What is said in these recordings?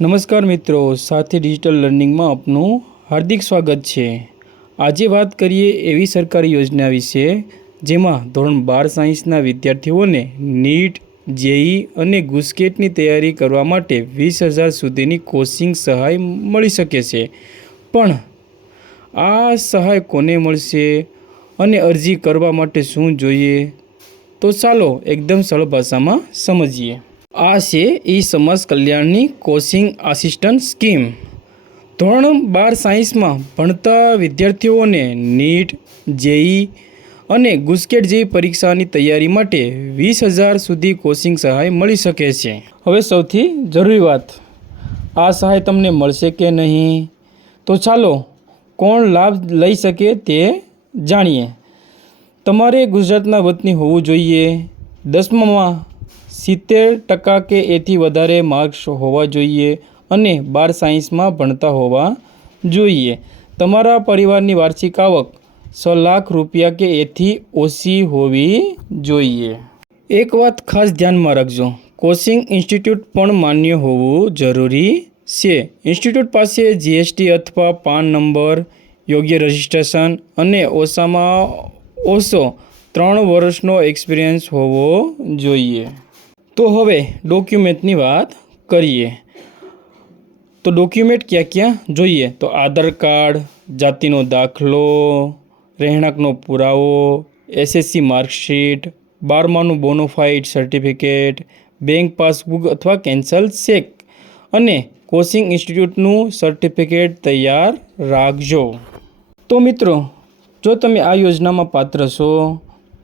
નમસ્કાર મિત્રો, સાથી ડિજિટલ લર્નિંગમાં આપનું હાર્દિક સ્વાગત છે। આજે વાત કરીએ એવી સરકારી યોજના વિશે જેમાં ધોરણ 12 સાયન્સના વિદ્યાર્થીઓને નીટ, જેઈ અને ગુસ્કેટની તૈયારી કરવા માટે 20,000 સુધીની કોચિંગ સહાય મળી શકે છે। પણ આ સહાય કોને મળશે અને અરજી કરવા માટે શું જોઈએ, તો ચાલો એકદમ સરળ ભાષામાં સમજીએ। આ છે ઈ સમાજ કલ્યાણની કોચિંગ આસિસ્ટન્ટ સ્કીમ। ધોરણ 12 સાયન્સમાં ભણતા વિદ્યાર્થીઓને નીટ, જેઈ અને ગુસ્કેટ જેવી પરીક્ષાની તૈયારી માટે 20,000 સુધી કોચિંગ સહાય મળી શકે છે। હવે સૌથી જરૂરી વાત, આ સહાય તમને મળશે કે નહીં, તો ચાલો કોણ લાભ લઈ શકે તે જાણીએ। તમારે ગુજરાતના વતની હોવું જોઈએ, 10મામાં 70% કે એથી વધારે માર્ક્સ હોવા જોઈએ અને 12 સાયન્સમાં ભણતા હોવા જોઈએ। તમારા પરિવારની વાર્ષિક આવક 6 લાખ રૂપિયા કે એથી ઓછી હોવી જોઈએ। એક વાત ખાસ ધ્યાનમાં રાખજો, કોચિંગ ઇન્સ્ટિટ્યૂટ પણ માન્ય હોવું જરૂરી છે। ઇન્સ્ટિટ્યૂટ પાસે જીએસટી અથવા પાન નંબર, યોગ્ય રજિસ્ટ્રેશન અને ઓછામાં ઓછો 3 વર્ષનો એક્સપિરિયન્સ હોવો જોઈએ। તો હવે ડોક્યુમેન્ટની વાત કરીએ। તો ડોક્યુમેન્ટ ક્યાં ક્યાં જોઈએ, તો આધાર કાર્ડ, જાતિનો દાખલો, રહેણાંકનો પુરાવો, એસએસસી માર્કશીટ, 12માનું બોનોફાઇડ સર્ટિફિકેટ, બેંક પાસબુક અથવા કેન્સલ ચેક અને કોચિંગ ઇન્સ્ટિટ્યૂટનું સર્ટિફિકેટ તૈયાર રાખજો। તો મિત્રો, જો તમે આ યોજનામાં પાત્ર છો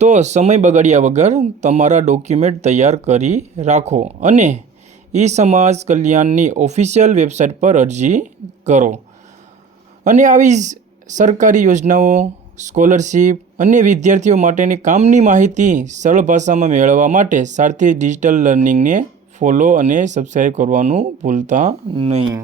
તો સમય બગાડ્યા વગર તમારા ડોક્યુમેન્ટ તૈયાર કરી રાખો અને ઈ સમાજ કલ્યાણની ઓફિશિયલ વેબસાઇટ પર અરજી કરો। અને આવી સરકારી યોજનાઓ, સ્કોલરશીપ અને વિદ્યાર્થીઓ માટેની કામની માહિતી સરળ ભાષામાં મેળવવા માટે સાથી ડિજિટલ લર્નિંગને ફોલો અને સબસ્ક્રાઈબ કરવાનું ભૂલતા નહીં।